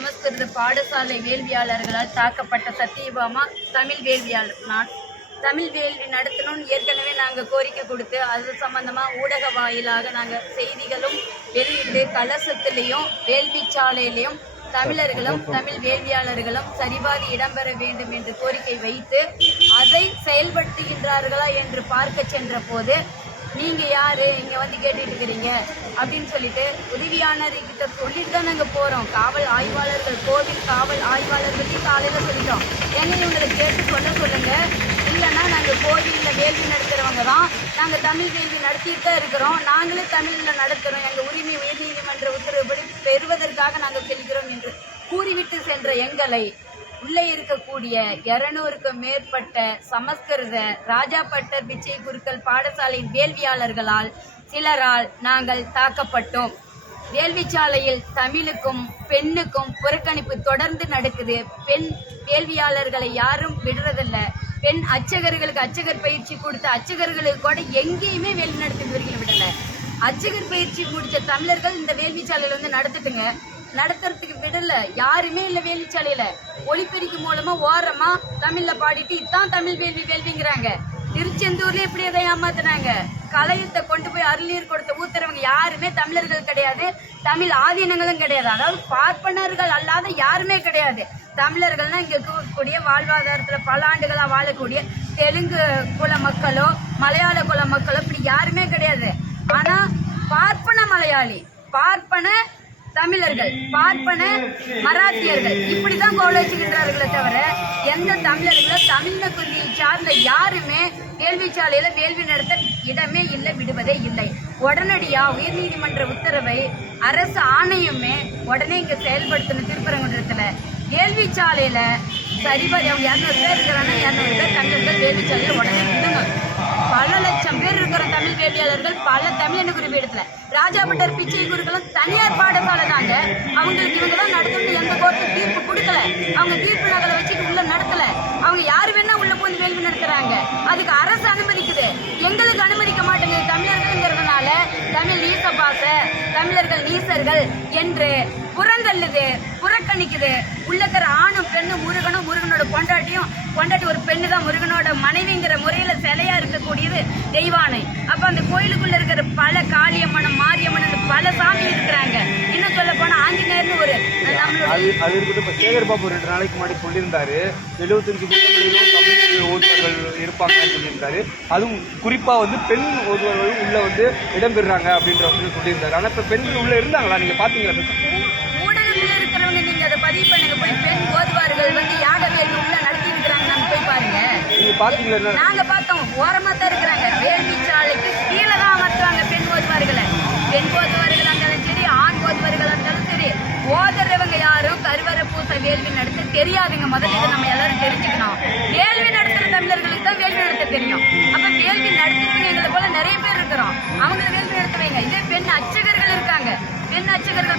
சமஸ்கிருத பாடசாலை வேள்வியாளர்களால் தாக்கப்பட்ட சத்தியபாமா தமிழ் வேள்வியாளர். நான் தமிழ் வேள்வி நடத்தணும்னு ஏற்கனவே நாங்கள் கோரிக்கை கொடுத்து அது சம்பந்தமாக ஊடக வாயிலாக நாங்கள் செய்திகளும் வெளியிட்டு கலசத்திலையும் வேள்விச்சாலையிலையும் தமிழர்களும் தமிழ் வேள்வியாளர்களும் சரிபாதி இடம்பெற வேண்டும் என்று கோரிக்கை வைத்து அதை செயல்படுத்துகின்றார்களா என்று பார்க்க சென்ற போது நீங்க யாரு? இங்க வந்து கேட்டுட்டு இருக்கிறீங்க அப்படின்னு சொல்லிட்டு உதவியாளர்கிட்ட சொல்லிட்டு தான் நாங்க போறோம். காவல் ஆய்வாளர்கள் கோவில் காவல் ஆய்வாளர்களையும் காலையில சொல்லிட்டோம். ஏங்க இவங்களை கேட்டு சொல்ல சொல்லுங்க. இல்லைன்னா நாங்க கோவில்ல வேள்வி நடத்துறவங்க தான். நாங்க தமிழ் வேள்வி நடத்திட்டு தான் இருக்கிறோம். நாங்களே தமிழ்ல நடத்துறோம். எங்க உரிமை உயர்நீதிமன்ற உத்தரவுப்படி பெறுவதற்காக நாங்கள் செல்கிறோம் என்று கூறிவிட்டு சென்ற எங்களை உள்ளே இருக்கக்கூடிய இருநூறுக்கும் மேற்பட்ட சமஸ்கிருத ராஜாப்பட்டர் பிச்சை குருக்கள் பாடசாலையின் வேள்வியாளர்களால் சிலரால் நாங்கள் தாக்கப்பட்டோம். வேள்விச்சாலையில் தமிழுக்கும் பெண்ணுக்கும் புறக்கணிப்பு தொடர்ந்து நடக்குது. பெண் வேள்வியாளர்களை யாரும் விடுறதில்ல. பெண் அச்சகர்களுக்கு அச்சகர் பயிற்சி கொடுத்த அச்சகர்களுக்கு கூட எங்கேயுமே வேலை நடத்தி விடல. அச்சகர் பயிற்சி முடித்த தமிழர்கள் இந்த வேள்விச்சாலையில் வந்து நடத்துட்டுங்க நடத்துறதுக்கு விடல. யாருமே இல்ல வேலிச்சாலையில. ஒளிப்பெருக்கி மூலமா ஓரமா தமிழ்ல பாடிட்டு இதான் தமிழ் வேள்வி வேள்விங்கிறாங்க. திருச்செந்தூர்ல இப்படி எதை ஏமாத்துனாங்க. கலையத்தை கொண்டு போய் அருளீர் கொடுத்த ஊத்துறவங்க யாருமே தமிழர்கள் கிடையாது. தமிழ் ஆதீனங்களும் கிடையாது. அதாவது பார்ப்பனர்கள் அல்லாத யாருமே கிடையாது. தமிழர்கள்னா இங்க இருக்கக்கூடிய வாழ்வாதாரத்துல பல ஆண்டுகளா வாழக்கூடிய தெலுங்கு குல மக்களோ மலையாள குல மக்களோ இப்படி யாருமே கிடையாது. ஆனா பார்ப்பன மலையாளி பார்ப்பன தமிழர்கள் பார்ப்பன மராத்தியர்கள். இப்படிதான் கோல வச்சுக்கின்றார்களே தவிர எந்த தமிழர்களும் தமிழ் குருவியை சார்ந்த யாருமே வேள்விச்சாலையில வேள்வி நடத்த இடமே இல்லை விடுவதே இல்லை. உடனடியா உயர்நீதிமன்ற உத்தரவை அரசு ஆணையமே உடனே இங்க செயல்படுத்தணும் திருப்பரங்குன்றத்துல. வேள்விச்சாலையில சரிபாதி அவங்க இரநூறு பேர் இருக்கிறாங்க இரநூறு பேர் தமிழர்கள் வேள்விச்சாலையில உடனே விடணும் பல லட்சம் பேர் இருக்கிற தமிழ் வேதியாளர்கள் பல தமிழ் குறிப்பிடத்துல ராஜாபட்டர் பிச்சை குருக்களும் தனியார் பாடசாலை தாங்க அவங்களுக்கு இவங்க தான் நடத்தணும் எந்த கோர்ட்டு தீர்ப்பு கொடுக்கல. அவங்க தீர்ப்பு நகலை வச்சுட்டு உள்ள நடத்தல. அவங்க யாரு வேணா உள்ள போய் வேள்வி நடத்துறாங்க. அதுக்கு அரசு அனுமதிக்குது. எங்களுக்கு அனுமதிக்க மாட்டேங்குது தமிழர்கள்ங்கிறதுனால தமிழ் நீச பாச தமிழர்கள் நீசர்கள் என்று புறந்தள்ளுது புறக்கணிக்குது. உள்ளக்கிற ஆணும் பெண்ணும் முருகனும் முருகனோட பொண்டாட்டியும் பொண்டாட்டி ஒரு பெண்ணு தான் முருகனோட மனைவிங்கிற முறையில சிலையா இருக்கக்கூடியது தெய்வானை. அப்ப அந்த கோயிலுக்குள்ள இருக்கிற பல காளியம்மனும் மாரியம்மன் பல சாமி இருக்கிறாங்க. இன்னும் சொல்ல போனா ஆஞ்சநேயர்னு ஒரு அது அது இருக்கட்டும் இப்போ சேகர் பாபு ரெண்டு நாளைக்கு முன்னாடி சொல்லியிருந்தாரு எழுபத்தஞ்சு குடும்பங்களிலும் தமிழ் ஓதுவர்கள் இருப்பாங்கன்னு சொல்லியிருந்தாரு. அதுவும் குறிப்பா வந்து பெண் ஓதுவர்களும் உள்ள வந்து இடம்பெறாங்க அப்படின்ற வந்து சொல்லியிருந்தாரு ஆனா இப்ப பெண்கள் உள்ள இருந்தாங்களா? நீங்க பாத்தீங்களா? ஊடகத்தில் இருக்கிறவங்க நீங்க அதை பதிவு பண்ணுங்க. போய் பெண் ஓதுவார்கள் வந்து யாக வேள்வி உள்ள நடத்தி இருக்கிறாங்க நம்ம போய் பாருங்க. நீங்க பாத்தீங்களா? நாங்க பார்த்தோம். ஓரமா தான் இருக்கிறாங்க. வேள்வி சாலைக்கு கீழே தான் அமர்த்துவாங்க பெண் ஓதுவார்களை பெண் ஓதுவார்கள் இருந்தாலும் சரி ஆண் ஓதுவார்கள் இருந்தாலும் சரி ஓதுறவங்க யாரும் கருவறை பூச வேள்வி நடத்த தெரியாதுங்க. முதல்ல இதை நம்ம எல்லாரும் தெரிஞ்சுக்கணும். வேள்வி நடத்துற தமிழர்களுக்கு தான் வேள்வி நடத்த தெரியும். அப்ப வேள்வி நடத்துறவங்க எங்களை போல நிறைய பேர் இருக்கிறோம். அவங்கள வேள்வி நடத்துவீங்க இதே பெண் அர்ச்சகர்கள் இருக்காங்க. பெண் அர்ச்சகர்கள்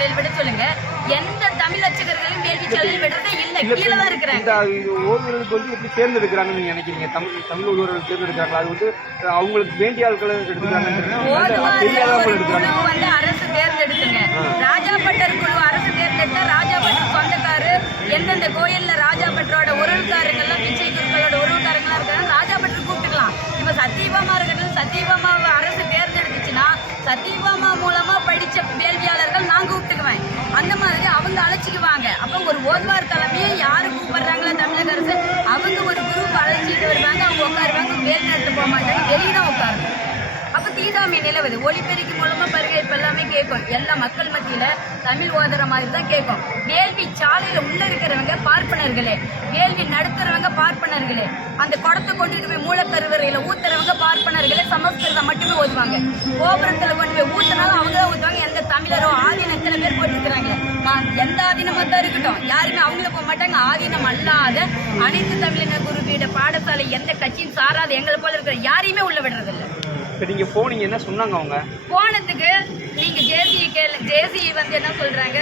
சாலையில் விட சொல்லுங்க. எந்த தமிழ் அர்ச்சகர்களையும் வேள்வி சாலையில் விடுறதே இல்லை கீழே தான் இருக்கிறாங்க. ஓதுவர்களுக்கு வந்து எப்படி தேர்ந்தெடுக்கிறாங்கன்னு நீங்க நினைக்கிறீங்க? தமிழ் தமிழ் ஓதுவர்கள் தேர்ந்தெடுக்கிறாங்களா? அது வந்து அவங்களுக்கு வேண்டிய ஆட்களை வந்து அரசு தேர்ந்தெடுத்துங்க. ராஜாபட்டர் குழு அரசு தேர்ந்தெடுத்தா ராஜாபட்டர் சொந்தக்காரு எந்தெந்த கோயில்ல ராஜாபட்டரோட உறவுக்காரங்கெல்லாம் பிச்சை குருக்களோட உறவுக்காரங்களா இருக்கிறாங்க ராஜாபட்டர் கூப்பிட்டுக்கலாம். இப்ப சத்தியபாமா இருக்கிறது சத்தியபாமாவை அரசு தேர்ந்தெடுத்துச்சுன்னா சத்தியபாமா மூலமா படிச்ச வேள்வியாளர்கள் நான் கூப்பிட்டுக்குவேன் அந்த மாதிரி அவங்க அழைச்சிக்குவாங்க அப்ப ஒரு ஓதுவார் தலைமையை யாரு கூப்பிடுறாங்களோ தமிழக அரசு அவங்க ஒரு குரூப் அழைச்சிட்டு வருவாங்க. அவங்க உட்காருவாங்க. வேலை நடத்த போக மாட்டாங்க. வெளியே தான் உட்காரணும். அப்ப தீதாமை நிலவுது. ஒளிப்பெருக்கி மூலமா பருகேற்பு எல்லாமே கேட்கும். எல்லா மக்கள் மத்தியில தமிழ் ஓதுற மாதிரி தான் கேட்கும். வேள்வி சாலையில உள்ள இருக்கிறவங்க பார்ப்பனர்களே. வேள்வி நடத்துறவங்க பார்ப்பனர்களே. அந்த குடத்தை கொண்டுட்டு போய் மூலக்கருவறையில ஊத்துறவங்க பார்ப்பனர்களே. சமஸ்கிருதம் மட்டுமே ஓதுவாங்க. கோபுரத்துல கொண்டு போய் ஊத்துனாலும் அவங்க தான் ஊத்துவாங்க. எந்த தமிழரோ ஆதி எத்தனை பேர் போட்டுருக்காங்க நான் எந்த ஆதீனமாக தான் இருக்கட்டும். யாருமே அவங்கள போக மாட்டாங்க. ஆதீனம் அல்லாத அனைத்து தமிழின குருபீட பாடசாலை எந்த கட்சியும் சாராத எங்களை போல இருக்கிற யாரையுமே உள்ள விடுறதில்ல. இப்போ நீங்கள் போனீங்க என்ன சொன்னாங்க அவங்க? போனதுக்கு நீங்கள் ஜேசி கேள் ஜேசி வந்து என்ன சொல்கிறாங்க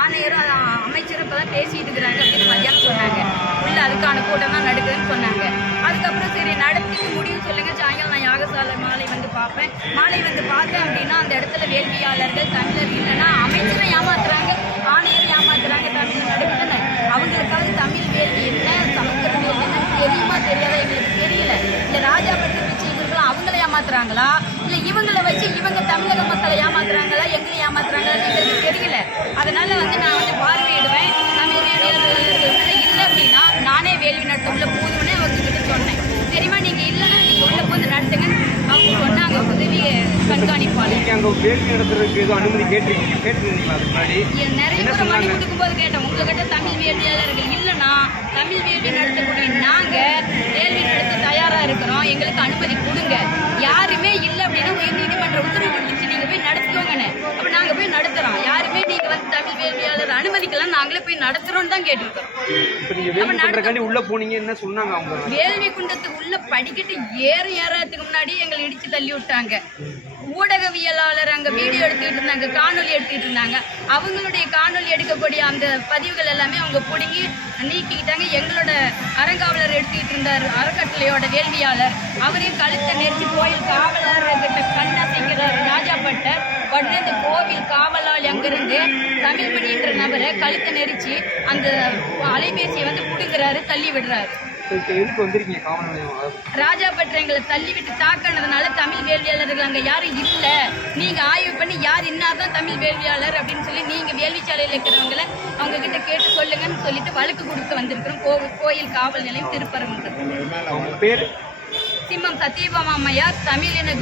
ஆணையரும் அமைச்சரும் இப்போ தான் பேசிட்டு இருக்கிறாங்க அப்படின்னு மதியானம் சொன்னாங்க. உள்ள அதுக்கான கூட்டம் தான் நடக்குதுன்னு சொன்னாங்க. அதுக்கப்புறம் சரி நடத்திட்டு முடிவு சொல்லுங்கள் சாயங்காலம் நான் யாகசாலை மாலை வந்து பார்ப்பேன். மாலை வந்து பார்த்தேன் அப்படின்னா அந்த இடத்துல வேள்வியாளர்கள் தமிழர் இல்லைன்னா அமைச்சரை ஏமாத்துறாங்களா? இல்லை இவங்களை வச்சு இவங்க தமிழக மக்களை ஏமாத்துறாங்களா? எங்களை ஏமாத்துறாங்களான்னு எங்களுக்கு தெரியல. அதனால வந்து நான் வந்து பார்வையிடுவேன். தமிழ் வேள்வியாளர்கள் இல்லை அப்படின்னா நானே வேள்வி நடத்த உள்ள போதும்னே அவங்க கிட்ட சொன்னேன். தெரியுமா? நீங்க இல்லைன்னா நீங்க உள்ள போது நடத்துங்கன்னு அவங்க சொன்னாங்க உதவி கண்காணிப்பாளர். நீங்க அங்க வேள்வி நடத்துறதுக்கு எதுவும் அனுமதி கேட்டிருக்கீங்க கேட்டிருக்கீங்களா முன்னாடி? நிறைய பேர் மனு சொன்னாங்க? கொடுக்கும்போது கேட்டேன். உங்ககிட்ட தமிழ் வேள்வியாளர்கள் இல்லைன்னா தமிழ் வேள்வி நடத்தக்கூடிய நாங்க வேள்வி நடத்த தயாரா இருக்கிறோம். எங்களுக்கு அனுமதி வேள்வியாளர் அனுமதிக்கலாம் நாங்களே போய் நடத்துறோம்னு தான் கேட்டிருக்கோம். உள்ள போனீங்க என்ன சொன்னாங்க அவங்க? வேள்வி குண்டத்துக்கு உள்ள படிக்கட்டு ஏற ஏறதுக்கு முன்னாடி எங்களை இடிச்சு தள்ளி விட்டாங்க. ஊடகவியலாளர் அங்க வீடியோ எடுத்துக்கிட்டு இருந்தாங்க காணொலி எடுத்துக்கிட்டு இருந்தாங்க. அவங்களுடைய காணொலி எடுக்கக்கூடிய அந்த பதிவுகள் எல்லாமே அவங்க பிடுங்கி நீக்கிக்கிட்டாங்க. எங்களோட அறங்காவலர் எடுத்துக்கிட்டு இருந்தார் அறக்கட்டளையோட வேள்வியாளர். அவரையும் கழுத்தை நெரிச்சு கோயில் காவலர்கிட்ட கண்ணசைக்கிறார் ராஜாப்பட்டர் உடனே இந்த கோவில் காவலால் அங்கிருந்து தமிழ்மணின்ற நபரை கழுத்தை நெரிச்சு அந்த அலைபேசியை வந்து பிடுங்குறாரு தள்ளி விடுறாரு. ராஜா பற்ற எங்களை தள்ளி விட்டு தாக்கினதுனால தமிழ் வேள்வியாளர்கள் அங்க யாரும் இல்ல. நீங்க ஆய்வு பண்ணி யார் இன்னாதான் தமிழ் வேள்வியாளர் அப்படின்னு சொல்லி நீங்க வேள்விச்சாலையில் இருக்கிறவங்கள அவங்க கிட்ட கேட்டு சொல்லுங்கன்னு சொல்லிட்டு வழக்கு கொடுத்து வந்திருக்கிறோம். கோ- கோயில் காவல் நிலையம் திருப்பரங்குன்றம். பேர்? சிம்மம் சத்தியபாமா அம்மையார் தமிழின